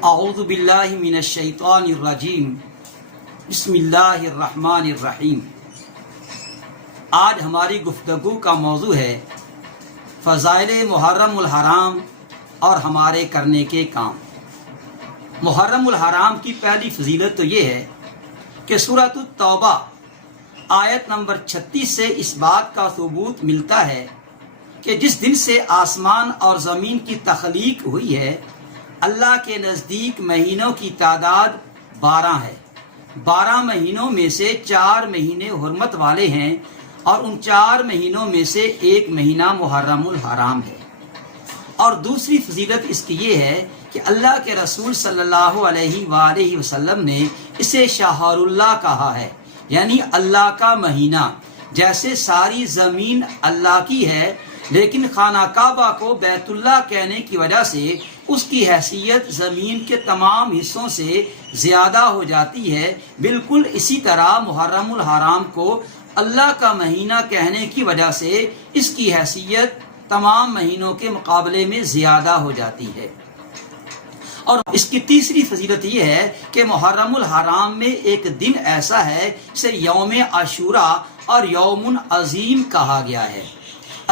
اعوذ باللہ من الشیطان الرجیم بسم اللہ الرحمن الرحیم۔ آج ہماری گفتگو کا موضوع ہے فضائل محرم الحرام اور ہمارے کرنے کے کام۔ محرم الحرام کی پہلی فضیلت تو یہ ہے کہ سورۃ التوبہ آیت نمبر 36 سے اس بات کا ثبوت ملتا ہے کہ جس دن سے آسمان اور زمین کی تخلیق ہوئی ہے اللہ کے نزدیک مہینوں کی تعداد 12 ہے۔ 12 مہینوں میں سے 4 مہینے حرمت والے ہیں اور ان 4 مہینوں میں سے ایک مہینہ محرم الحرام ہے۔ اور دوسری فضیلت اس کی یہ ہے کہ اللہ کے رسول صلی اللہ علیہ وآلہ وسلم نے اسے شہر اللہ کہا ہے، یعنی اللہ کا مہینہ۔ جیسے ساری زمین اللہ کی ہے لیکن خانہ کعبہ کو بیت اللہ کہنے کی وجہ سے اس کی حیثیت زمین کے تمام حصوں سے زیادہ ہو جاتی ہے، بالکل اسی طرح محرم الحرام کو اللہ کا مہینہ کہنے کی وجہ سے اس کی حیثیت تمام مہینوں کے مقابلے میں زیادہ ہو جاتی ہے۔ اور اس کی تیسری فضیلت یہ ہے کہ محرم الحرام میں ایک دن ایسا ہے جسے یوم عاشوراء اور یوم عظیم کہا گیا ہے۔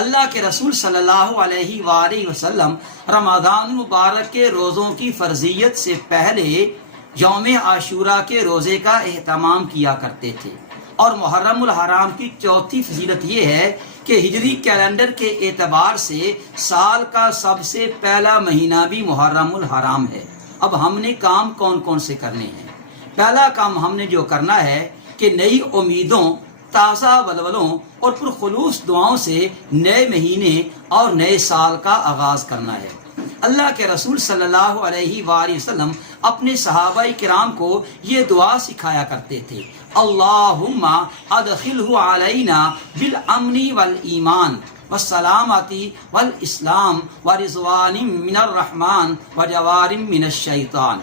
اللہ کے رسول صلی اللہ علیہ وآلہ وسلم رمضان المبارک کے روزوں کی فرضیت سے پہلے یوم عاشوراء کے روزے کا اہتمام کیا کرتے تھے۔ اور محرم الحرام کی چوتھی فضیلت یہ ہے کہ ہجری کیلنڈر کے اعتبار سے سال کا سب سے پہلا مہینہ بھی محرم الحرام ہے۔ اب ہم نے کام کون کون سے کرنے ہیں؟ پہلا کام ہم نے جو کرنا ہے کہ نئی امیدوں، تازہ ولولوں اور پرخلوص دعاؤں سے نئے مہینے اور نئے سال کا آغاز کرنا ہے۔ اللہ کے رسول صلی اللہ علیہ وآلہ وسلم اپنے صحابہ کرام کو یہ دعا سکھایا کرتے تھے، اللہم ادخلہ علینا بالامن والایمان والسلامتی والاسلام ورضوان من الرحمن وجوار من الشیطان۔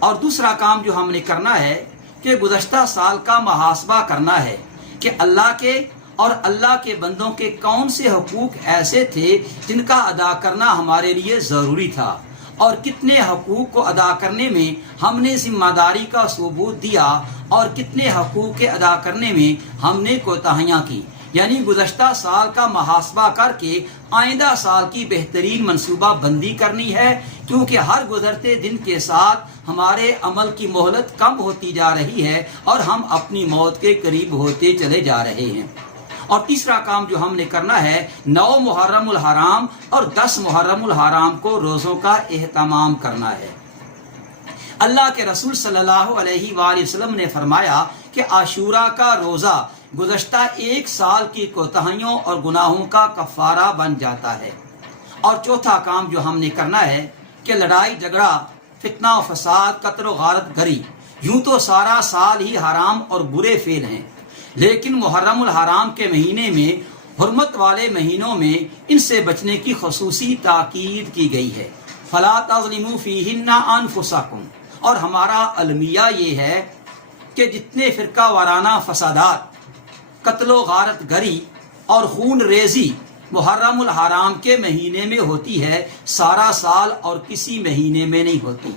اور دوسرا کام جو ہم نے کرنا ہے کہ گزشتہ سال کا محاسبہ کرنا ہے کہ اللہ کے اور اللہ کے بندوں کے کون سے حقوق ایسے تھے جن کا ادا کرنا ہمارے لیے ضروری تھا، اور کتنے حقوق کو ادا کرنے میں ہم نے ذمہ داری کا ثبوت دیا اور کتنے حقوق کے ادا کرنے میں ہم نے کوتاہیاں کی۔ یعنی گزشتہ سال کا محاسبہ کر کے آئندہ سال کی بہترین منصوبہ بندی کرنی ہے، کیونکہ ہر گزرتے دن کے ساتھ ہمارے عمل کی مہلت کم ہوتی جا رہی ہے اور ہم اپنی موت کے قریب ہوتے چلے جا رہے ہیں۔ اور تیسرا کام جو ہم نے کرنا ہے 9 محرم الحرام اور 10 محرم الحرام کو روزوں کا اہتمام کرنا ہے۔ اللہ کے رسول صلی اللہ علیہ وآلہ وسلم نے فرمایا کہ عاشوراء کا روزہ گزشتہ 1 سال کی کوتاہیوں اور گناہوں کا کفارہ بن جاتا ہے۔ اور چوتھا کام جو ہم نے کرنا ہے کہ لڑائی جھگڑا، فتنہ و فساد، قتل و غارت گری، یوں تو سارا سال ہی حرام اور برے فعل ہیں، لیکن محرم الحرام کے مہینے میں، حرمت والے مہینوں میں ان سے بچنے کی خصوصی تاکید کی گئی ہے۔ فلا تظلموا فیہن انفسکم۔ اور ہمارا المیہ یہ ہے کہ جتنے فرقہ وارانہ فسادات، قتل و غارت گری اور خون ریزی محرم الحرام کے مہینے میں ہوتی ہے، سارا سال اور کسی مہینے میں نہیں ہوتی۔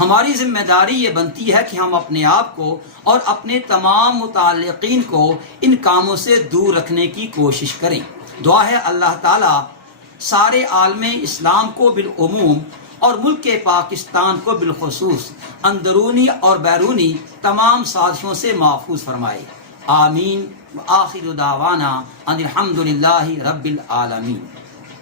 ہماری ذمہ داری یہ بنتی ہے کہ ہم اپنے آپ کو اور اپنے تمام متعلقین کو ان کاموں سے دور رکھنے کی کوشش کریں۔ دعا ہے اللہ تعالیٰ سارے عالم اسلام کو بالعموم اور ملک پاکستان کو بالخصوص اندرونی اور بیرونی تمام سازشوں سے محفوظ فرمائے، آمین۔ وآخر دعوانا ان الحمد للہ رب العالمین۔